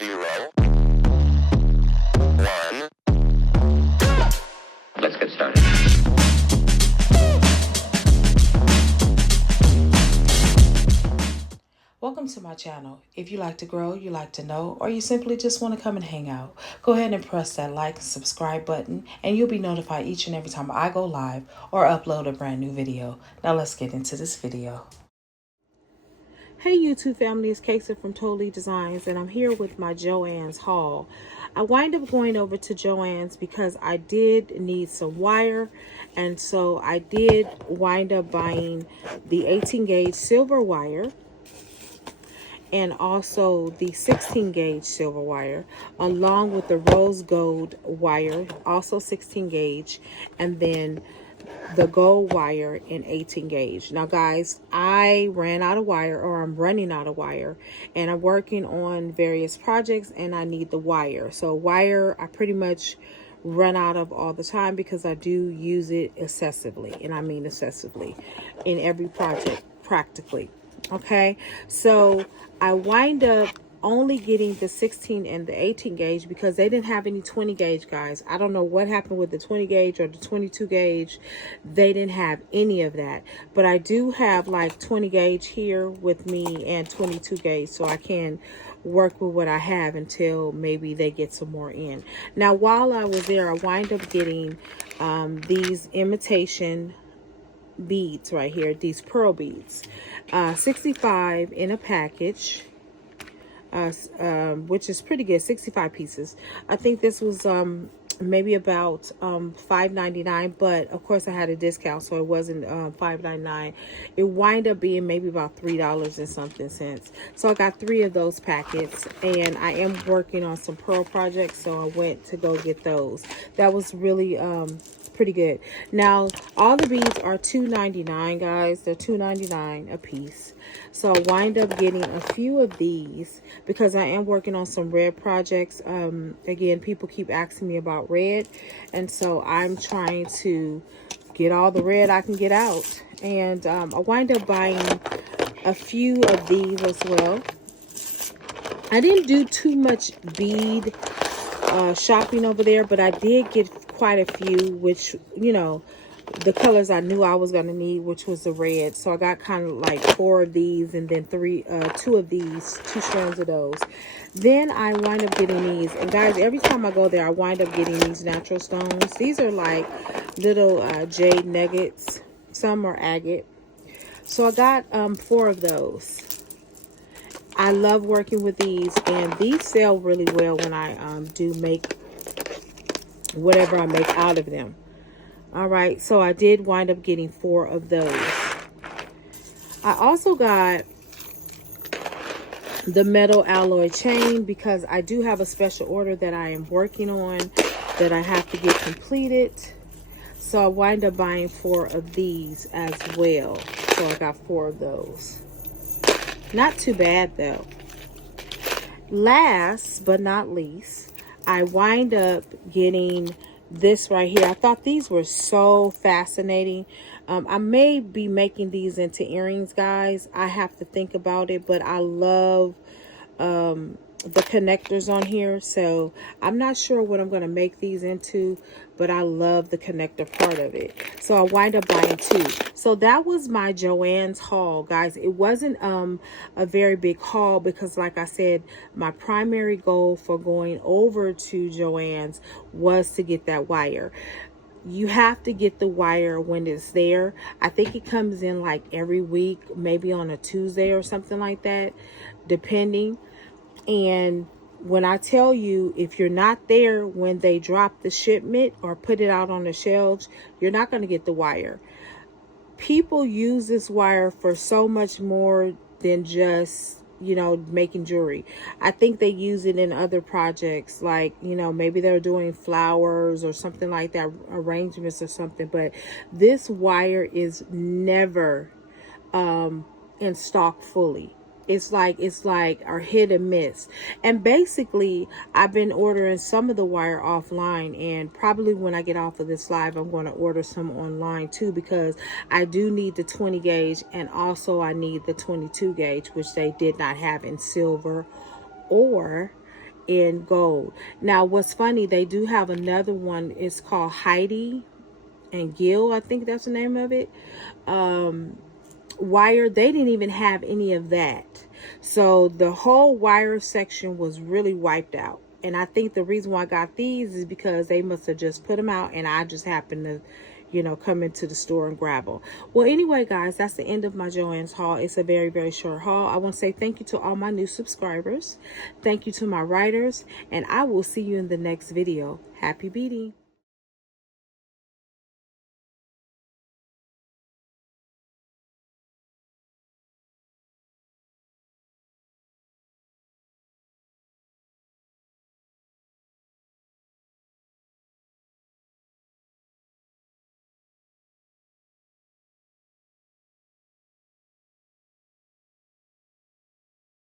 0, 1. Let's get started. Welcome to my channel. If you like to grow, you like to know, or you simply just want to come and hang out, go ahead and press that like and subscribe button and you'll be notified each and every time I go live or upload a brand new video. Now let's get into this video. Hey YouTube family, it's Casey from Totally Designs and I'm here with my Joann's haul. I wind up going over to Joann's because I did need some wire, and so I did wind up buying the 18 gauge silver wire and also the 16 gauge silver wire, along with the rose gold wire, also 16 gauge, and then the gold wire in 18 gauge. Now guys, I ran out of wire, or I'm running out of wire, and I'm working on various projects and I need the wire. So wire I pretty much run out of all the time because I do use it excessively, and I mean excessively, in every project practically. Okay, so I wind up only getting the 16 and the 18 gauge because they didn't have any 20 gauge, guys. I don't know what happened with the 20 gauge or the 22 gauge. They didn't have any of that, but I do have like 20 gauge here with me and 22 gauge, so I can work with what I have until maybe they get some more in. Now while I was there, I wind up getting these imitation beads right here, these pearl beads, 65 in a package, which is pretty good, 65 pieces. I think this was maybe about $5.99, but of course I had a discount, so it wasn't $5.99. It wind up being maybe about $3 and something cents. So I got 3 of those packets, and I am working on some pearl projects, so I went to go get those. That was really pretty good. Now all the beads are $2.99, guys. They're $2.99 a piece. So I wind up getting a few of these because I am working on some red projects. Again, people keep asking me about red, and so I'm trying to get all the red I can get out. And I wind up buying a few of these as well. I didn't do too much bead shopping over there, but I did get quite a few, which, you know, the colors I knew I was going to need, which was the red. So I got kind of like 4 of these, and then 2 of these, 2 strands of those. Then I wind up getting these, and guys, every time I go there I wind up getting these natural stones. These are like little jade nuggets. Some are agate. So I got 4 of those. I love working with these, and these sell really well when I do make whatever I make out of them. All right, so I did wind up getting 4 of those. I also got the metal alloy chain because I do have a special order that I am working on that I have to get completed. So I wind up buying 4 of these as well. So I got 4 of those. Not too bad though. Last but not least, I wind up getting this right here. I thought these were so fascinating. I may be making these into earrings, guys. I have to think about it, but I love the connectors on here, so I'm not sure what I'm going to make these into, but I love the connector part of it. So I wind up buying 2. So that was my Joann's haul, guys. It wasn't a very big haul because, like I said, my primary goal for going over to Joann's was to get that wire. You have to get the wire when it's there. I think it comes in like every week, maybe on a Tuesday or something like that, depending. And when I tell you, if you're not there when they drop the shipment or put it out on the shelves, you're not going to get the wire. People use this wire for so much more than just, you know, making jewelry. I think they use it in other projects, like, you know, maybe they're doing flowers or something like that, arrangements or something. But this wire is never in stock fully. It's like our hit and miss. And basically I've been ordering some of the wire offline, and probably when I get off of this live I'm going to order some online too, because I do need the 20 gauge and also I need the 22 gauge, which they did not have in silver or in gold. Now, what's funny, they do have another one. It's called Heidi and Gil, I think that's the name of it. Wire, they didn't even have any of that. So the whole wire section was really wiped out. And I think the reason why I got these is because they must have just put them out and I just happened to, you know, come into the store and grab them. Well, anyway, guys, that's the end of my Joann's haul. It's a very, very short haul. I want to say thank you to all my new subscribers. Thank you to my writers. And I will see you in the next video. Happy beading.